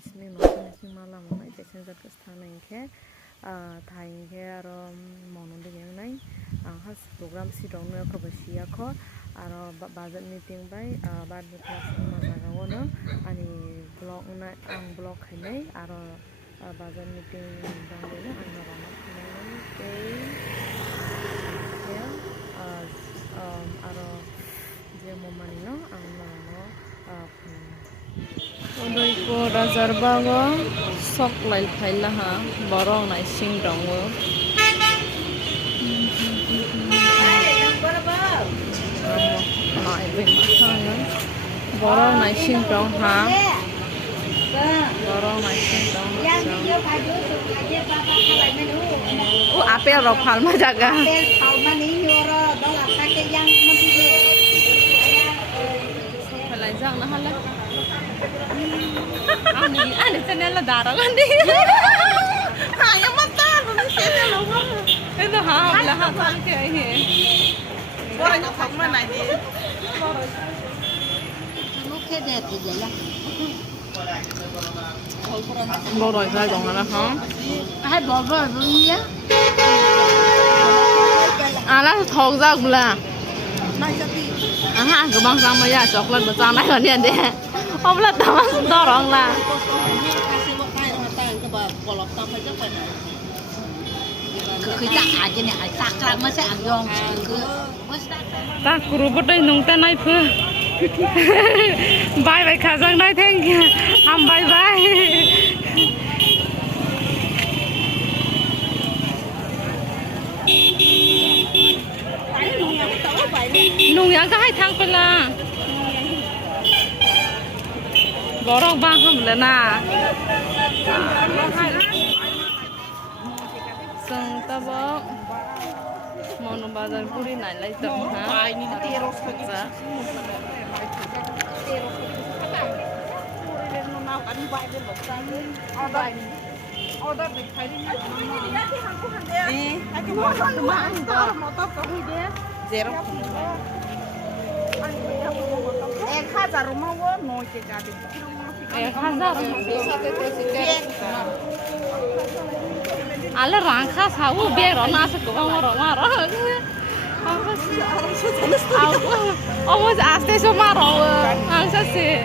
नोंसिनि न'खरनि माला मावनाय पेसेन्जार थानायखाय थाइखाय आरो मावनो दोननाय आंहा प्रग्राम सिटावनो खबसियाखौ आरो बाजेट मिटिं बाय बारनि क्लासनि माजागावनो आंनि ब्लग आं ब्लग खायनाय आरो बाजेट मिटिं दंनो आंनो रावना खायनायनि आरो जे ममानिनो आंनो उदयपुर राजारबागो सकलाय फायलाहा बरं नायसिं दङ बरं नायसिं दं हा बरं नायसिं दं apple रok palma jaga apel palma ni nyoro dong pakai yang Palai jang na hala Ani channel la darah kan di ha yang mata ni channel lo itu ha lah ha tal ke ini orang nak thak mana ni lúc cái đẹp thì vậy lah bò rồi sai còn là hả hai bò rồi luôn nhé là thầu ra cũng là ha cái băng sang bây giờ chọc lên bờ sang này còn điên đi không là tao ăn to rồi làคือจะอาจจะเนี่ยตากลางมาใช่อ่างยองคือตากรูบได้นุ่งแต่ไหนเพื่อบายไปขาจังได้แท่งทำบายบายนุ่งยังก็ให้ทางไปละบอกร้องบ้างเขาหมดแล้วนะซึ่งตะบอกมองนบาดาบุรีไหนเลยจังฮะจ้ะZero. Hazar rumah wo no jadi. Hazar. Ala rangka sawu biar orang asal kau orang marah. Aku asal cuma marah. Angsa sih.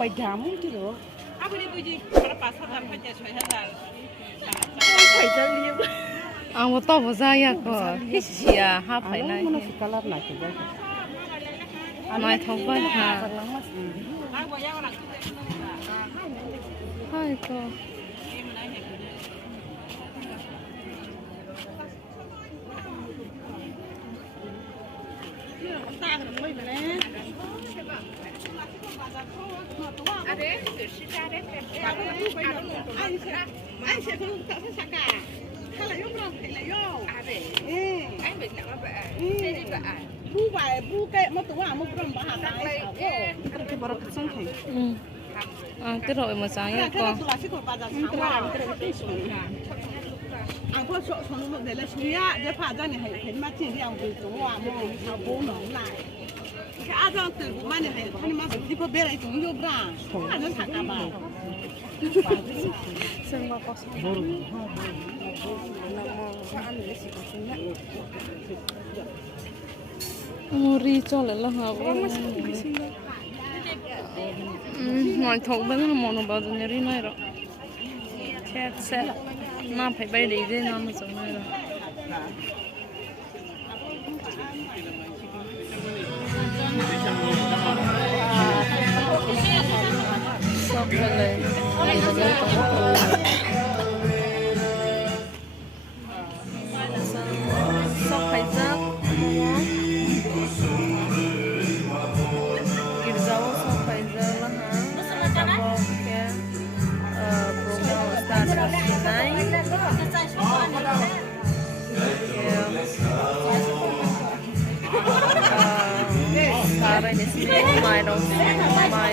Bài giảm chứ được. Apa ni tuji? Berapa sahaja saja sahaja. Phải ra liêu. Ang to bo saya ko. Hisia ha phải này. Ano si kalat na ki ba? Mai thong ba ha. Hai ko. Anh sẽ không tạo ra cả hay là giúp lòng thì là vô anh bị nặng vậy đi vậy bu vài bu kệ mà tụi họ một lần bảo hạt này cái bảo cái sáng thì cái rồi mà sáng vậy con anh có số số lượng để là suy á để phá ra này hay mà chỉ riêng với tụi họ mua thao bố nó lại cái ăn ra từ bố mai này hay mà đi có bé này chúng vô ra anh nó thằng à bà Semua kosong. Muri cho lại là hợp. Ngoài thầu bên nó mòn bao giờ nhari này rồi. Chết sẽ nó phải bay đi thế nó mới sống này rồi. Sắp lên. Sắp phải rác Kịp dấu sắp phải rác là hả Cảm ơn cái program start tonight Sekarang di sini mai dong sabar